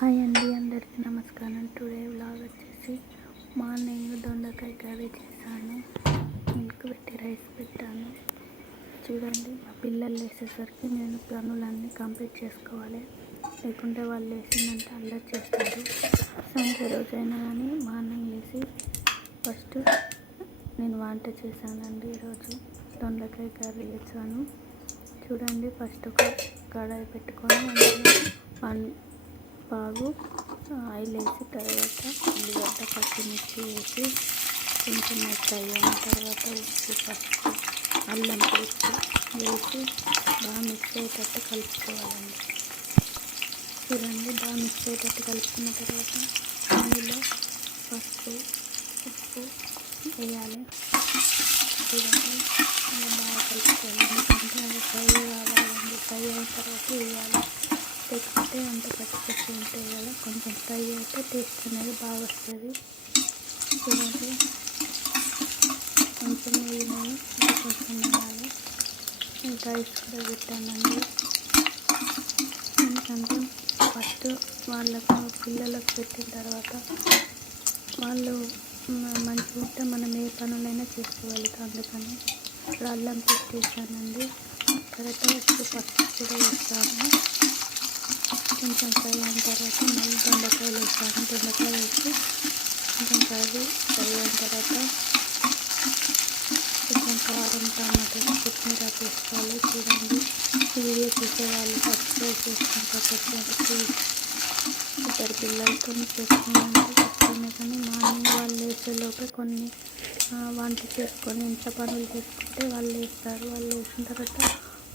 Hi అండి, అందరికీ నమస్కారం. టుడే వ్లాగ్ వచ్చేసి మార్నింగ్ దొండకాయ కర్రీ చేశాను. మిల్క్ పెట్టి రైస్ పెట్టాను. చూడండి, మా పిల్లలు వేసేసరికి నేను పనులన్నీ కంప్లీట్ చేసుకోవాలి, లేకుంటే వాళ్ళు వేసిందంటే అల్లరి చేస్తారు. సండే రోజైనా కానీ మార్నింగ్ వేసి ఫస్ట్ నేను వంట చేశానండి. ఈరోజు దొండకాయ కర్రీ చేశాను. చూడండి, ఫస్ట్ ఒక కడాయి పెట్టుకొని అందులో పావు ఆయిల్ వేసి తర్వాత ఉల్లిగడ్డ పచ్చిమిర్చి వేసి కొంచెం ఫ్రై అయిన తర్వాత ఉప్పు పసుపు అల్లం పేస్ట్ వేసి బాగా మిక్స్ అయ్యేటట్టు కలుపుకోవాలండి. చూడండి, బాగా మిక్స్ అయ్యేటట్టు కలుపుకున్న తర్వాత అందులో పసుపు ఉప్పు వేయాలి. చూడండి, బాగా కలుపుకోవాలి, ఎందుకంటే అది ఫ్రై కావాలండి. ఫ్రై అయిన తర్వాత వేయాలి, లేకపోతే అంత పచ్చి ఉంటాయి కదా, కొంచెం ఫ్రై అయితే టేస్ట్ అనేది బాగా వస్తుంది. చూడండి, కొంచెం వేయాలి, కొంచెం వేయాలి. రైస్ కూడా పెట్టానండి, ఎందుకంటే ఫస్ట్ వాళ్ళకు పిల్లలకు పెట్టిన తర్వాత వాళ్ళు మంచిగా ఉంటే మనం ఏ పనులైనా చేసుకోగలుగుతాం. అందుకని ఇప్పుడు అల్లం పేస్ట్ వేసానండి. తర్వాత ఉప్పు పసుపు కూడా వేస్తాము. కొంచెం ఫ్రై అయిన తర్వాత మళ్ళీ దొండకాయలు వేసాను. దొండకాయలు వేసి కొంచెం కర్రీ ఫ్రై అయిన తర్వాత కొంచెం కారం టమాటో కొత్తిమీర వేసుకోవాలి. చూడండి, వీడియో చూసేవాళ్ళు సబ్స్క్రైబ్ చేసుకుంటే ఇద్దరు పిల్లలతో చేసుకున్నామంటే కష్టమే, కానీ మార్నింగ్ వాళ్ళు వేసేలోపే కొన్ని వంట చేసుకొని ఇంట్లో పనులు చేసుకుంటే వాళ్ళు వేస్తారు. వాళ్ళు వేసిన తర్వాత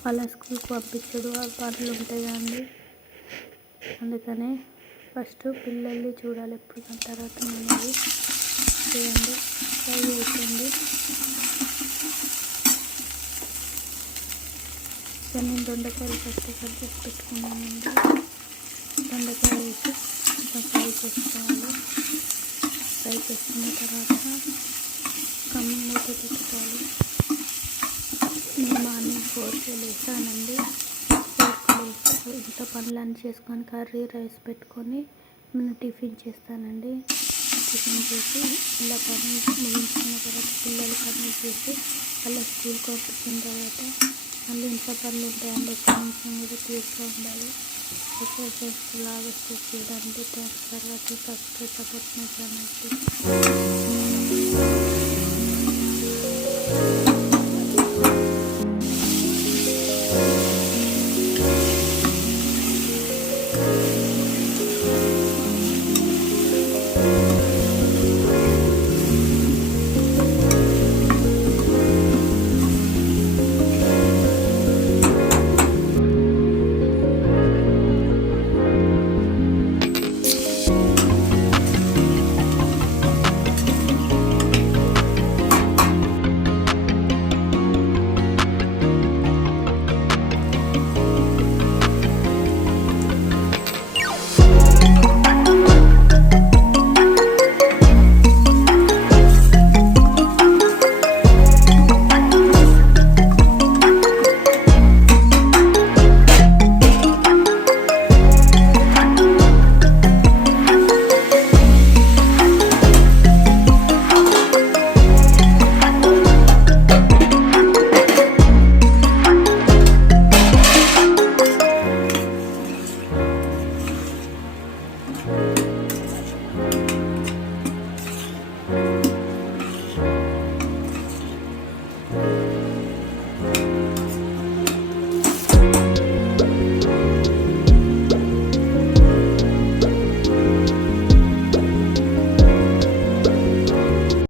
వాళ్ళ స్కూల్కి పంపించడు ఆ పనులు ఉంటాయి కదండి. అందుకనే ఫస్ట్ పిల్లల్ని చూడాలి ఎప్పుడు, దాని తర్వాత మనది. చూడండి, ఫ్రై అవుతుంది. నేను దొండకాయలు ఫస్ట్ కట్ చేసి పెట్టుకున్నానండి. దొండకాయ వేసి కొంచెం ఫ్రై చేసుకోవాలి. ఫ్రై చేసుకున్న తర్వాత మూత పెట్టుకోవాలి. నేను మార్నింగ్ 4కి లేసానండి. ఇంత పనులన్నీ చేసుకొని కర్రీ రైస్ పెట్టుకొని నేను టిఫిన్ చేస్తానండి. టిఫిన్ చేసి ఇలా పని ముగించుకున్న తర్వాత పిల్లలు పనులు చేసి వాళ్ళ స్కూల్కి పంపించిన తర్వాత మళ్ళీ ఇంట్లో పనులు ఉంటాయండి. ఒక్క నిమిషం కూడా తీరుగా ఉండాలి. ఎక్సర్సైజ్ లాగా వస్తే చూడండి. Thanks for watching. Subscribe support my channel.